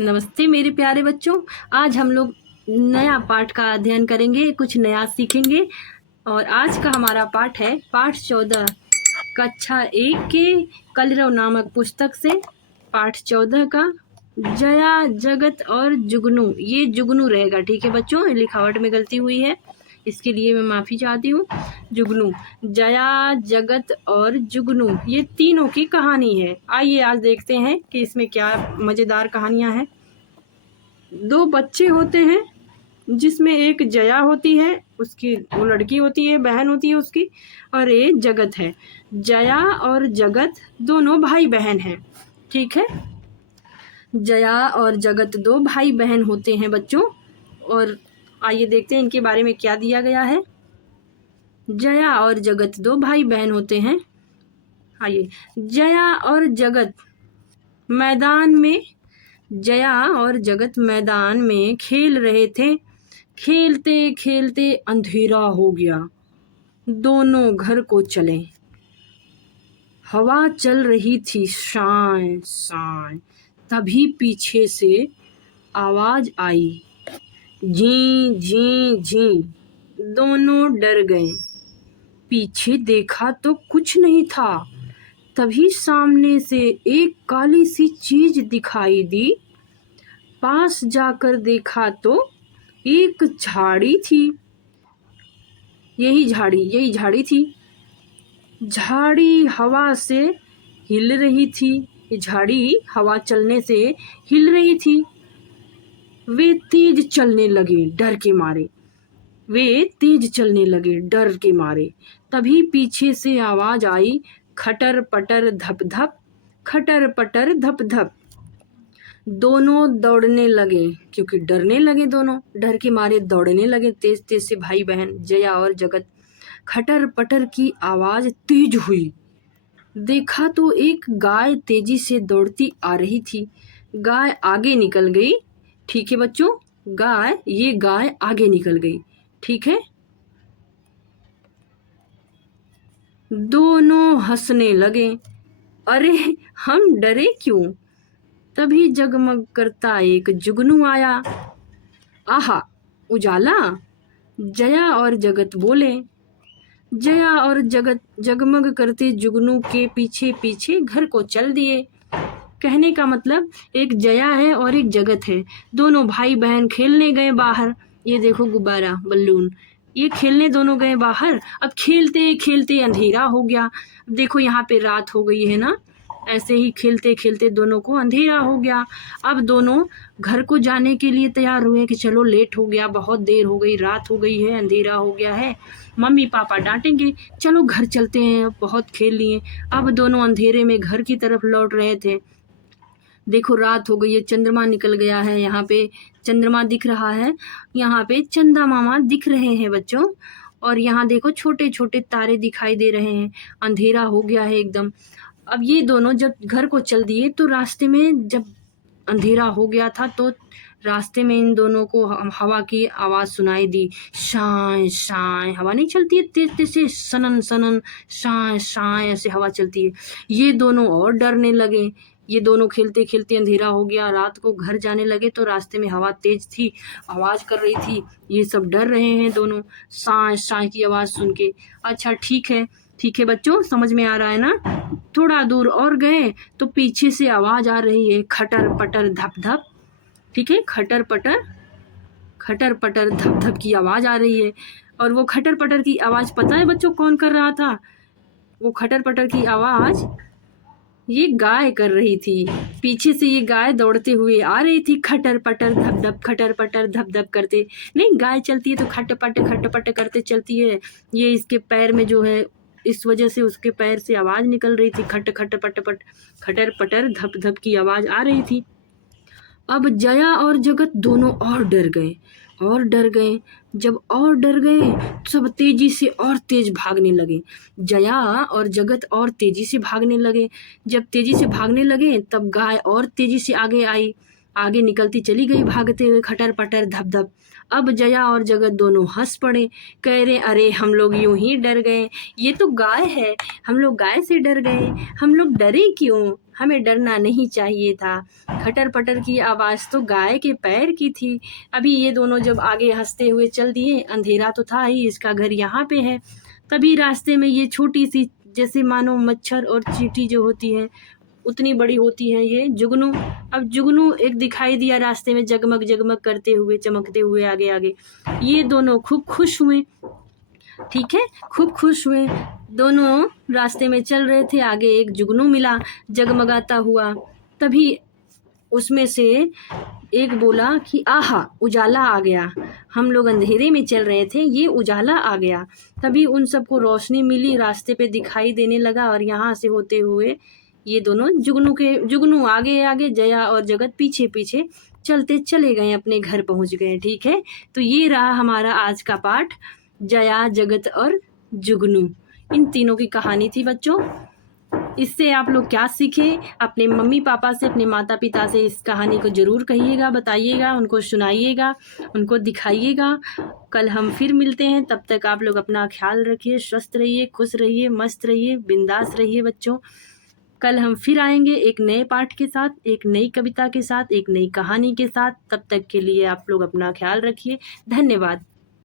नमस्ते मेरे प्यारे बच्चों। आज हम लोग नया पाठ का अध्ययन करेंगे, कुछ नया सीखेंगे। और आज का हमारा पाठ है पाठ 14 कक्षा 1 के कलरव नामक पुस्तक से पाठ 14 का जया जगत और जुगनू। ये जुगनू रहेगा, ठीक है बच्चों, लिखावट में गलती हुई है, इसके लिए मैं माफ़ी चाहती हूँ। जुगनू, जया जगत और जुगनू, ये तीनों की कहानी है। आइए आज देखते हैं कि इसमें क्या मज़ेदार कहानियाँ हैं। दो बच्चे होते हैं जिसमें एक जया होती है, उसकी वो लड़की होती है, बहन होती है उसकी, और एक जगत है। जया और जगत दोनों भाई बहन हैं, ठीक है। जया और जगत दो भाई बहन होते हैं बच्चों। और आइए देखते हैं इनके बारे में क्या दिया गया है। जया और जगत दो भाई बहन होते हैं। आइए, जया और जगत मैदान में जया और जगत मैदान में खेल रहे थे। खेलते खेलते अंधेरा हो गया। दोनों घर को चले। हवा चल रही थी शाय शाय। तभी पीछे से आवाज आई, जी जी जी। दोनों डर गए। पीछे देखा तो कुछ नहीं था। तभी सामने से एक काली सी चीज दिखाई दी। पास जाकर देखा तो एक झाड़ी थी। यही झाड़ी थी। झाड़ी हवा से हिल रही थी। ये झाड़ी हवा चलने से हिल रही थी। वे तेज चलने लगे डर के मारे। तभी पीछे से आवाज आई, खटर पटर धप धप, खटर पटर धप धप। दोनों दौड़ने लगे, क्योंकि डरने लगे, दोनों डर के मारे दौड़ने लगे तेज तेज से भाई बहन जया और जगत। खटर पटर की आवाज तेज हुई। देखा तो एक गाय तेजी से दौड़ती आ रही थी। गाय आगे निकल गई, ठीक है बच्चों, ये गाय आगे निकल गई, ठीक है। दोनों हंसने लगे। अरे हम डरे क्यों? तभी जगमग करता एक जुगनू आया। आहा, उजाला! जया और जगत बोले। जया और जगत जगमग करते जुगनू के पीछे पीछे घर को चल दिए। कहने का मतलब एक जया है और एक जगत है। दोनों भाई बहन खेलने गए बाहर। ये देखो गुब्बारा, बल्लून, ये खेलने दोनों गए बाहर। अब खेलते खेलते अंधेरा हो गया। देखो यहाँ पे रात हो गई है ना। ऐसे ही खेलते खेलते दोनों को अंधेरा हो गया। अब दोनों घर को जाने के लिए तैयार हुए कि चलो लेट हो गया, बहुत देर हो गई, रात हो गई है, अंधेरा हो गया है, मम्मी पापा डांटेंगे, चलो घर चलते हैं, बहुत खेल लिए। अब दोनों अंधेरे में घर की तरफ लौट रहे थे। देखो रात हो गई है, चंद्रमा निकल गया है, यहाँ पे चंद्रमा दिख रहा है, यहाँ पे चंदा मामा दिख रहे हैं बच्चों। और यहाँ देखो छोटे छोटे तारे दिखाई दे रहे हैं। अंधेरा हो गया है एकदम। अब ये दोनों जब घर को चल दिए तो रास्ते में जब अंधेरा हो गया था तो रास्ते में इन दोनों को हवा की आवाज़ सुनाई दी। शाय शाय, हवा नहीं चलती है तेज तेज से, सनन सनन, शाय शाय ऐसे हवा चलती है। ये दोनों और डरने लगे। ये दोनों खेलते खेलते अंधेरा हो गया, रात को घर जाने लगे तो रास्ते में हवा तेज थी, आवाज़ कर रही थी। ये सब डर रहे हैं दोनों शाय शाय की आवाज़ सुन के। अच्छा ठीक है बच्चों, समझ में आ रहा है ना। थोड़ा दूर और गए तो पीछे से आवाज़ आ रही है, खटर पटर धप धप, ठीक है, खटर पटर धप धप की आवाज़ आ रही है। और वो खटर पटर की आवाज़ पता है बच्चों कौन कर रहा था? वो खटर पटर की आवाज़ ये गाय कर रही थी। पीछे से ये गाय दौड़ते हुए आ रही थी, खटर पटर धप धप, खटर पटर धप धप करते। नहीं, गाय चलती है तो खट पट करते चलती है। ये इसके पैर में जो है, इस वजह से उसके पैर से आवाज़ निकल रही थी, खट खट पट पट, खटर पटर धप धप की आवाज़ आ रही थी। अब जया और जगत दोनों और डर गए। जब और डर गए सब तेजी से और तेज भागने लगे। जया और जगत और तेजी से भागने लगे। जब तेजी से भागने लगे तब गाय और तेजी से आगे आई, आगे निकलती चली गई भागते हुए, खटर पटर धप धप। अब जया और जगत दोनों हंस पड़े, कह रहे अरे हम लोग यूं ही डर गए, ये तो गाय है, हम लोग गाय से डर गए, हम लोग डरे क्यों? हमें डरना नहीं चाहिए था। खटर पटर की आवाज़ तो गाय के पैर की थी। अभी ये दोनों जब आगे हंसते हुए चल दिए, अंधेरा तो था ही, इसका घर यहाँ पे है। तभी रास्ते में ये छोटी सी, जैसे मानो मच्छर और चींटी जो होती है उतनी बड़ी होती है, ये जुगनू। अब जुगनू एक दिखाई दिया रास्ते में, जगमग जगमग करते हुए, चमकते हुए आगे आगे। ये दोनों खूब खुश हुए, ठीक है, खूब खुश हुए। दोनों रास्ते में चल रहे थे, आगे एक जुगनू मिला जगमगाता हुआ। तभी उसमें से एक बोला कि आहा, उजाला आ गया, हम लोग अंधेरे में चल रहे थे, ये उजाला आ गया। तभी उन सबको रोशनी मिली, रास्ते पे दिखाई देने लगा, और यहाँ से होते हुए ये दोनों जुगनू आगे आगे, जया और जगत पीछे पीछे चलते चले गए, अपने घर पहुंच गए। ठीक है, तो ये रहा हमारा आज का पाठ, जया, जगत और जुगनू। इन तीनों की कहानी थी बच्चों। इससे आप लोग क्या सीखे? अपने मम्मी पापा से, अपने माता पिता से इस कहानी को ज़रूर कहिएगा, बताइएगा, उनको सुनाइएगा, उनको दिखाइएगा। कल हम फिर मिलते हैं, तब तक आप लोग अपना ख्याल रखिए, स्वस्थ रहिए, खुश रहिए, मस्त रहिए, बिंदास रहिए बच्चों। कल हम फिर आएंगे एक नए पाठ के साथ, एक नई कविता के साथ, एक नई कहानी के साथ। तब तक के लिए आप लोग अपना ख्याल रखिए। धन्यवाद।